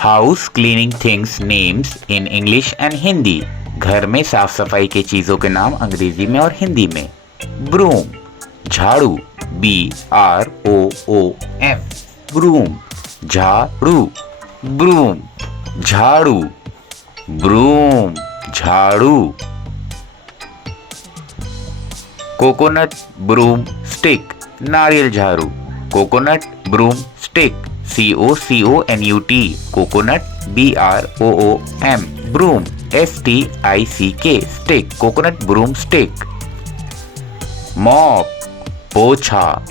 House cleaning things names in English and Hindi. घर में साफ सफाई के चीजों के नाम अंग्रेजी में और हिंदी में। ब्रूम झाड़ू, BROOM, ब्रूम झाड़ू, ब्रूम झाड़ू, ब्रूम झाड़ू। कोकोनट ब्रूम स्टिक नारियल झाड़ू, coconut broom stick, COCONUT, coconut BROOM, broom STICK, stick, coconut broom stick. Mop पोछा,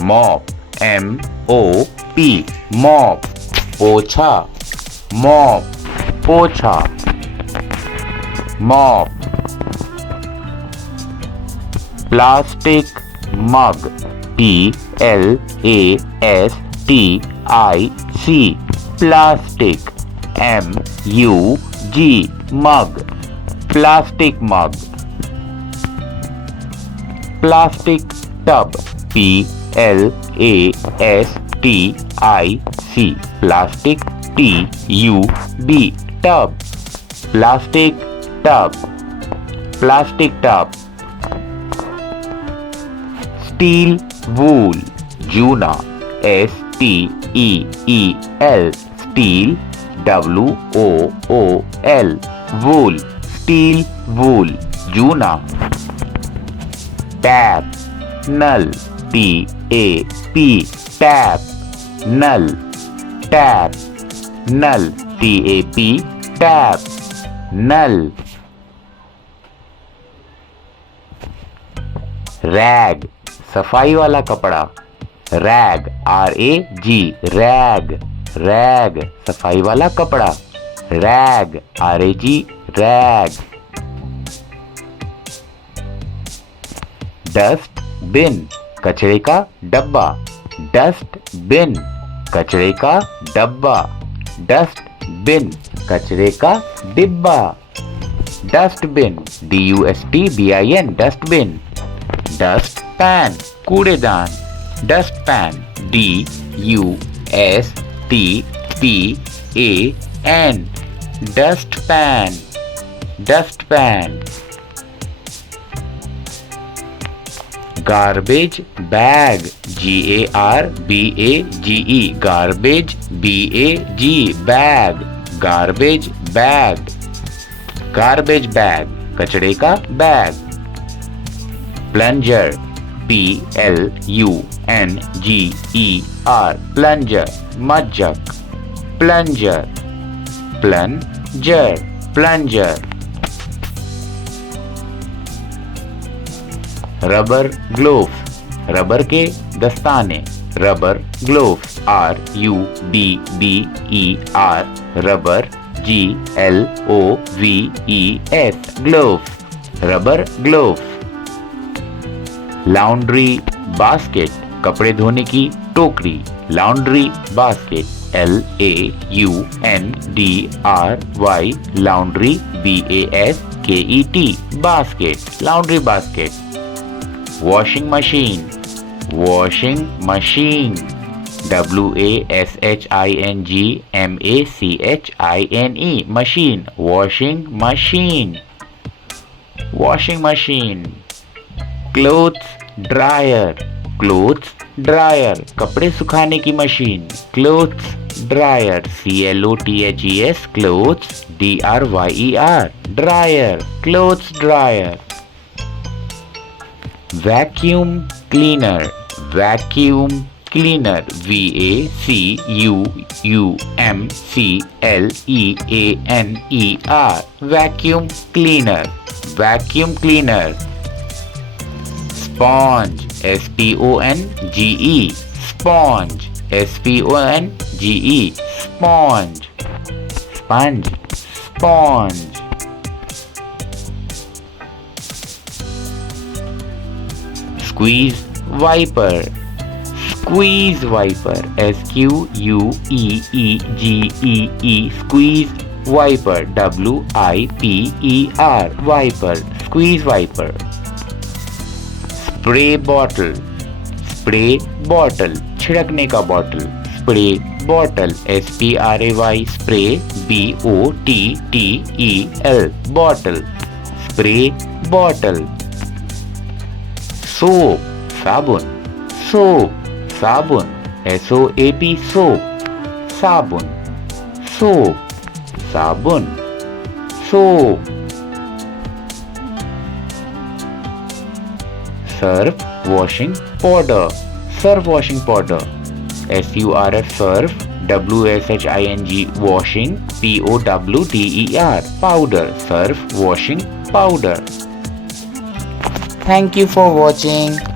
मॉप MOP, मॉप पोछा, मॉप पोछा, mop. Plastic mug PLASTIC, plastic MUG, mug, plastic mug. Plastic tub PLASTIC, plastic TUB, tub, plastic tub, plastic tub. Steel wool जूना STEEL, steel WOOL, wool, steel wool जूना। Tap नल TAP, tap नल, tap नल TAP, tap नल। Rag सफाई वाला कपड़ा, rag RAG, rag, rag सफाई वाला कपड़ा, rag RAG, rag. Dust bin कचरे का डब्बा, डस्ट बिन कचरे का डब्बा, डस्ट बिन कचरे का डिब्बा। Dustbin DUSTBIN, dustbin. Dust pan कूड़ेदान, dust pan DUSTPAN, dust pan, dust pan. Garbage bag GARBAGE, garbage BAG, bag, garbage bag, garbage bag कचरे का बैग। प्लंजर PLUNGER, प्लंजर मज्जक, plunger, plunger, plunger. Rubber gloves rubber के दस्ताने, rubber gloves RUBBER, rubber GLOVES, gloves, rubber gloves. Laundry basket कपड़े धोने की टोकरी, laundry basket LAUNDRY, laundry BASKET, basket, laundry basket. Washing machine, washing machine WASHING MACHINE, machine, washing machine, washing machine. Clothes dryer, clothes dryer कपड़े सुखाने की machine, clothes dryer CLOTHES, clothes DRYER, dryer, clothes dryer. Vacuum cleaner, vacuum cleaner VACUUMCLEANER, vacuum cleaner, vacuum cleaner. Sponge SPONGE, sponge SPONGE, sponge, sponge, sponge. Squeegee wiper, squeegee wiper SQUEEGEE, squeegee wiper WIPER, wiper, squeegee wiper. Spray bottle, spray bottle छिड़कने का bottle, spray, bottle, spray, spray, bottle, bottle, spray, bottle. Soap, sabun, soap, sabun, soap, soap, sabun, soap, sabun, soap. Surf, washing powder, surf washing powder, surf, surf, wshing, washing, powder, powder, surf washing powder. Thank you for watching.